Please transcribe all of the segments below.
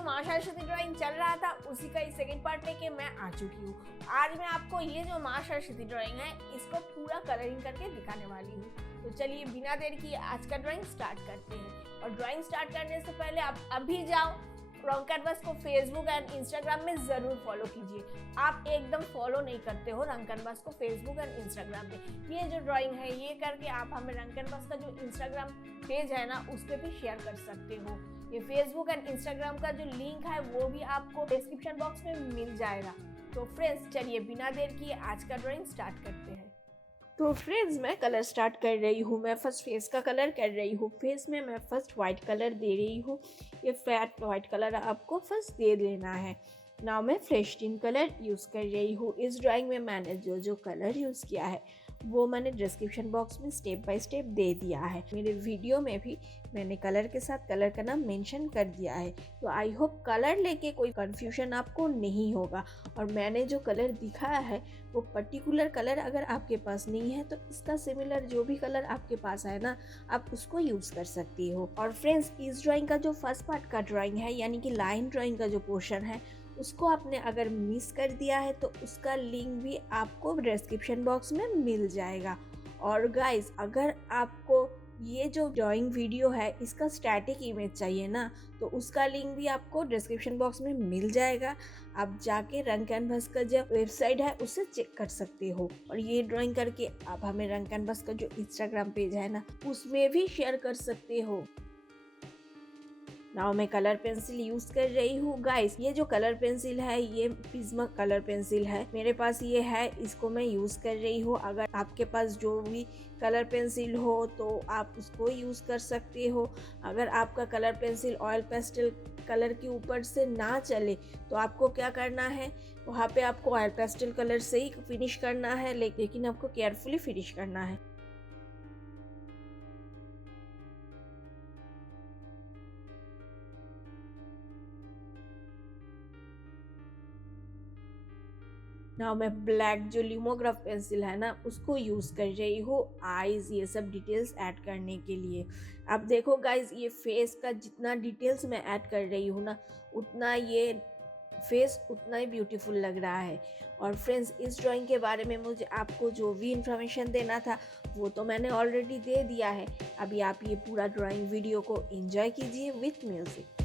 जो माँ सरस्वती ड्राइंग चल रहा था उसी का ही सेकंड पार्ट लेके मैं आ चुकी हूँ। आज मैं आपको ये जो माँ सरस्वती ड्राइंग है इसको पूरा कलरिंग करके दिखाने वाली हूँ। तो चलिए बिना देर किए आज का ड्राइंग स्टार्ट करते हैं। और ड्राइंग स्टार्ट करने से पहले आप अभी जाओ रॉन्ग कैनवास को फेसबुक एंड इंस्टाग्राम में ज़रूर फॉलो कीजिए। आप एकदम फॉलो नहीं करते हो रॉन्ग कैनवास को फेसबुक एंड इंस्टाग्राम पे। ये जो ड्राइंग है ये करके आप हमें रॉन्ग कैनवास का जो इंस्टाग्राम पेज है ना उस पर भी शेयर कर सकते हो। ये फेसबुक एंड इंस्टाग्राम का जो लिंक है वो भी आपको डिस्क्रिप्शन बॉक्स में मिल जाएगा। तो फ्रेंड्स चलिए बिना देर किए आज का ड्राइंग स्टार्ट करते हैं। तो फ्रेंड्स मैं कलर स्टार्ट कर रही हूँ। मैं फर्स्ट फेस का कलर कर रही हूँ। फेस में मैं फर्स्ट वाइट कलर दे रही हूँ। ये फ्लैट वाइट कलर आपको फर्स्ट दे देना है। नाउ मैं फ्रेश टिन कलर यूज़ कर रही हूँ। इस ड्राइंग में मैंने जो कलर यूज़ किया है वो मैंने डिस्क्रिप्शन बॉक्स में स्टेप बाय स्टेप दे दिया है। मेरे वीडियो में भी मैंने कलर के साथ कलर का नाम मेंशन कर दिया है। तो आई होप कलर लेके कोई कंफ्यूजन आपको नहीं होगा। और मैंने जो कलर दिखाया है वो पर्टिकुलर कलर अगर आपके पास नहीं है तो इसका सिमिलर जो भी कलर आपके पास है ना आप उसको यूज़ कर सकती हो। और फ्रेंड्स इस ड्राइंग का जो फर्स्ट पार्ट का ड्राइंग है यानी कि लाइन ड्राइंग का जो पोर्शन है उसको आपने अगर मिस कर दिया है तो उसका लिंक भी आपको डिस्क्रिप्शन बॉक्स में मिल जाएगा। और गाइस अगर आपको ये जो ड्राइंग वीडियो है इसका स्टैटिक इमेज चाहिए ना तो उसका लिंक भी आपको डिस्क्रिप्शन बॉक्स में मिल जाएगा। आप जाके रंग कैनवास का जो वेबसाइट है उससे चेक कर सकते हो। और ये ड्राइंग करके आप हमें रंग कैनवास का जो इंस्टाग्राम पेज है ना उसमें भी शेयर कर सकते हो। नाउ मैं कलर पेंसिल यूज कर रही हूँ। गाइस ये जो कलर पेंसिल है ये प्रिज्मा कलर पेंसिल है। मेरे पास ये है, इसको मैं यूज कर रही हूँ। अगर आपके पास जो भी कलर पेंसिल हो तो आप उसको यूज कर सकते हो। अगर आपका colour pencil oil pastel colour के ऊपर से ना चले तो आपको क्या करना है, वहाँ पे आपको ऑयल पेस्टल कलर से ही फिनिश करना है, लेकिन आपको केयरफुली फिनिश करना है। नाउ मैं ब्लैक जो लिमोग्राफ पेंसिल है ना उसको यूज़ कर रही हूँ आईज ये सब डिटेल्स ऐड करने के लिए। अब देखो गाइज ये फेस का जितना डिटेल्स मैं ऐड कर रही हूँ ना उतना ये फेस उतना ही ब्यूटीफुल लग रहा है। और फ्रेंड्स इस ड्राइंग के बारे में मुझे आपको जो भी इंफॉर्मेशन देना था वो तो मैंने ऑलरेडी दे दिया है। अभी आप ये पूरा ड्राइंग वीडियो को एंजॉय कीजिए विथ म्यूजिक।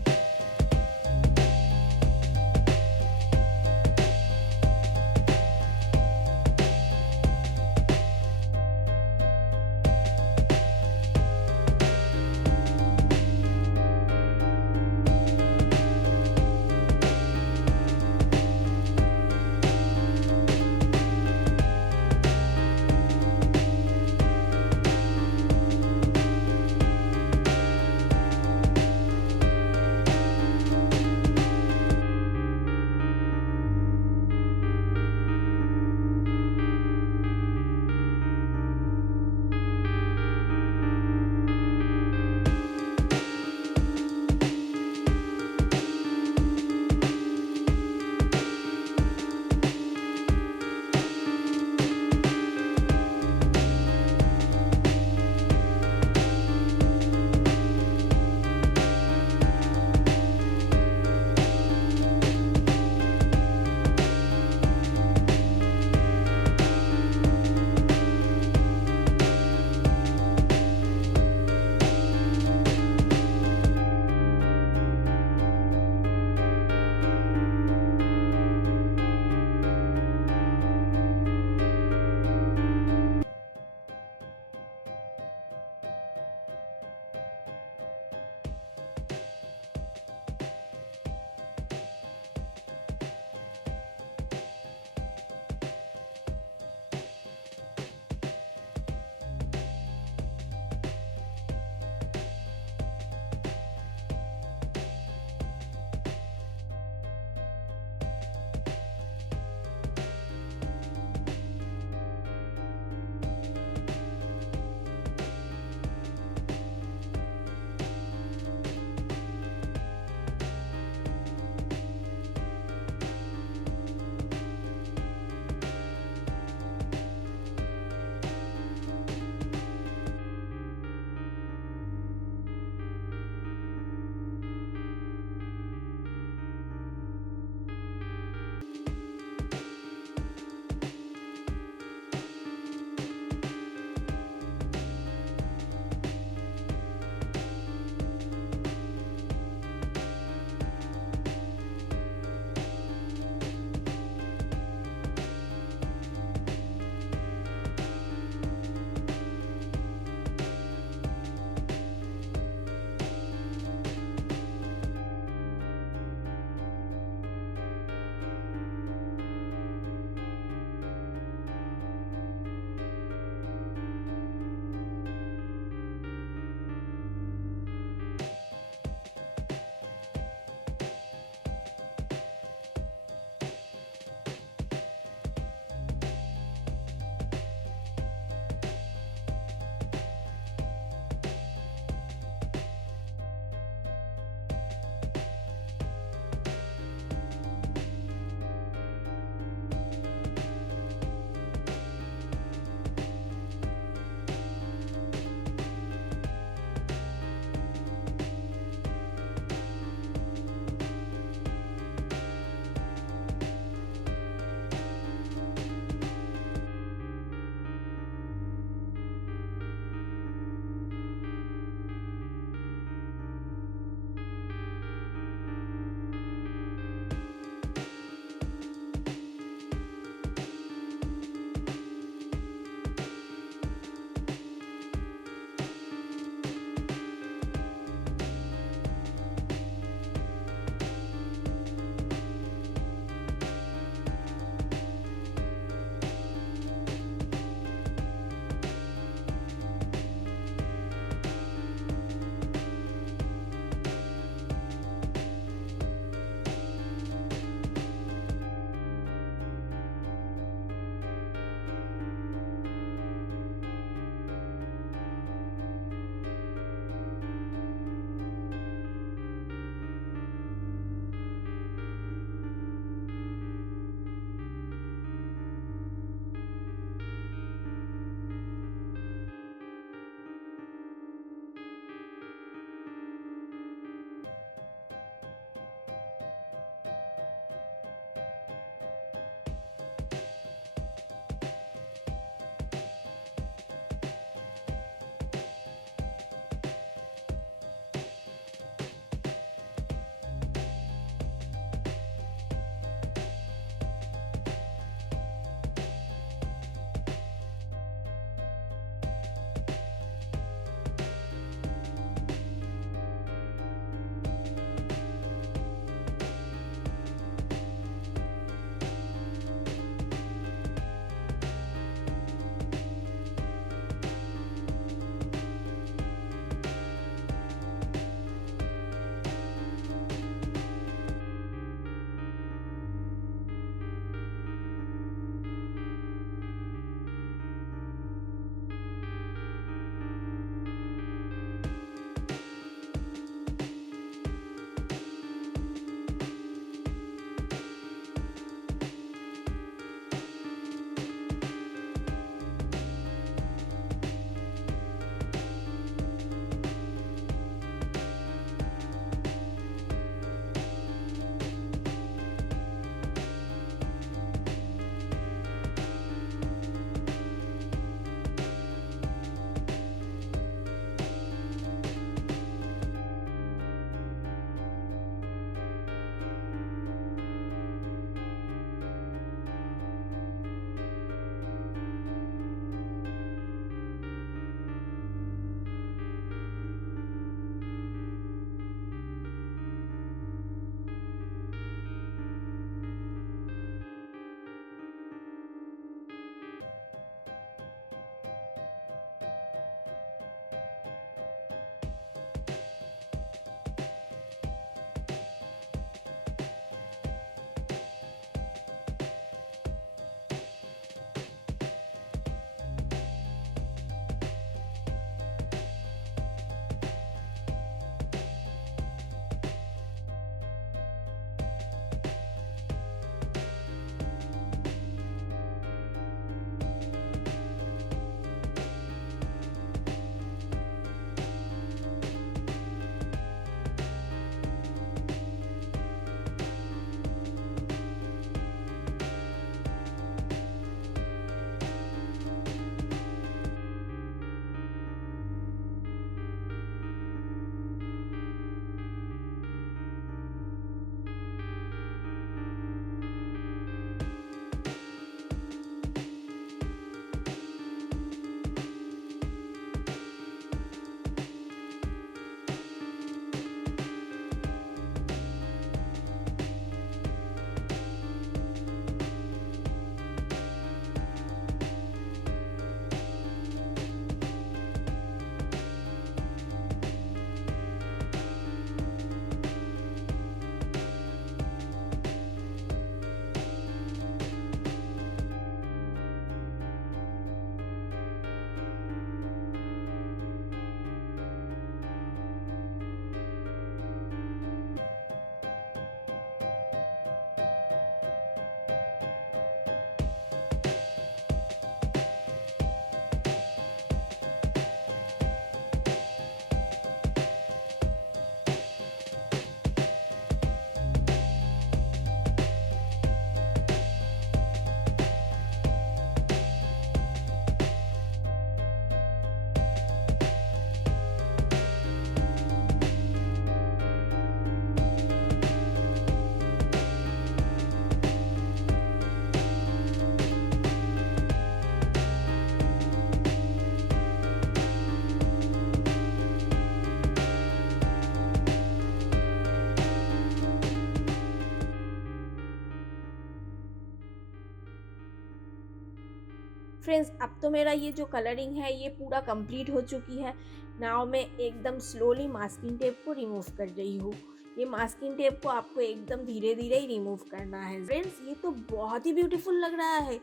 फ्रेंड्स अब तो मेरा ये जो कलरिंग है ये पूरा कंप्लीट हो चुकी है। नाउ मैं एकदम स्लोली मास्किंग टेप को रिमूव कर रही हूँ। ये मास्किंग टेप को आपको एकदम धीरे धीरे ही रिमूव करना है। फ्रेंड्स ये तो बहुत ही ब्यूटीफुल लग रहा है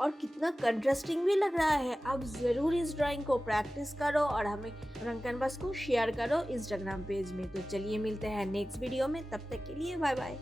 और कितना कंट्रास्टिंग भी लग रहा है। आप ज़रूर इस ड्राइंग को प्रैक्टिस करो और हमें रंग कैनवास को शेयर करो इंस्टाग्राम पेज में। तो चलिए मिलते हैं नेक्स्ट वीडियो में, तब तक के लिए बाय बाय।